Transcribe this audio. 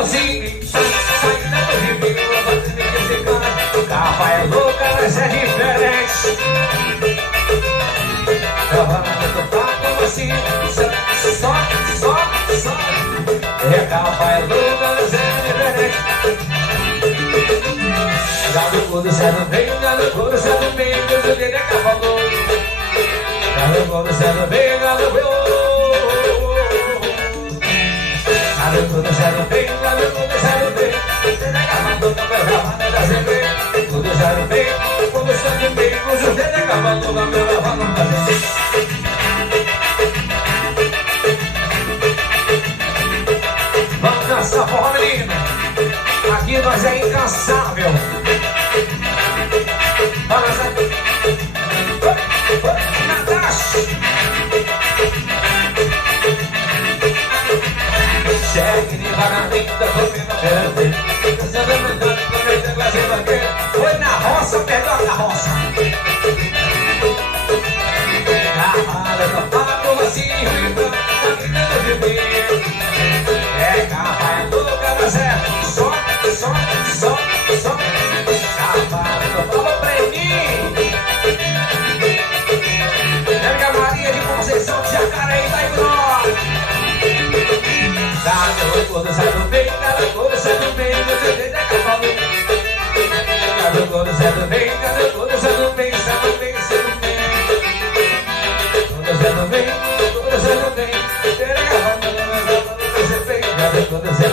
assim, saindo do Ribeiro, batendo esse cara. Capa é louca, mas é diferente. Eu tô como assim, só. Capa é louca, mas é diferente. Gado quando você não vem, gado quando você não vem, Deus dele é capa louca. Gado quando você não vem, gado quando você não vem, gado quando você não vem, você é capa louca, meu cavalo da ZB. Quando você não vem, quando você não vem, você é capa louca, meu cavalo da ZB. Vamos dançar, porra, menino. Aqui nós é incansável. Balança. Natasha. Chegue devagarinho, tô vendo perder. Foi na roça, perdeu a carroça. Carrada, tô pago assim, aqui de mim. É carrada, louca, mas é só. Carrada, tô pago pra mim. Érica Maria de Conceição de Jacareí, tá aí nós. Gado quando sai do bem, gado quando sai do bem, meu Deus é cavalo. Gado quando sai do bem, gado quando sai do bem, sai do bem, sai do bem. Quando sai do bem, quando sai do bem, ele é cavalo, gado quando sai